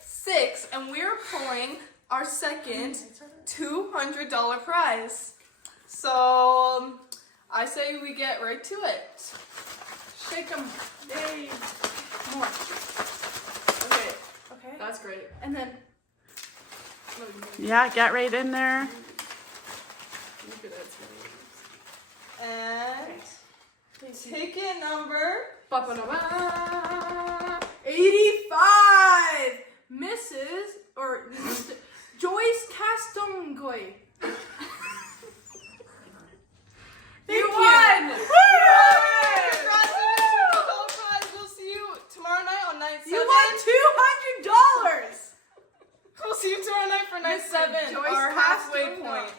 6, and we're pulling our second $200 prize. So I say we get right to it. Shake them. Yay. More. Okay. That's great. And then. Yeah, get right in there. Look at that. And ticket number 85. Mrs. or Mr. Joyce Castongoy. You won! Yay! Congratulations! We'll see you tomorrow night on night 7. You won $200. We'll see you tomorrow night for night 7, our halfway point.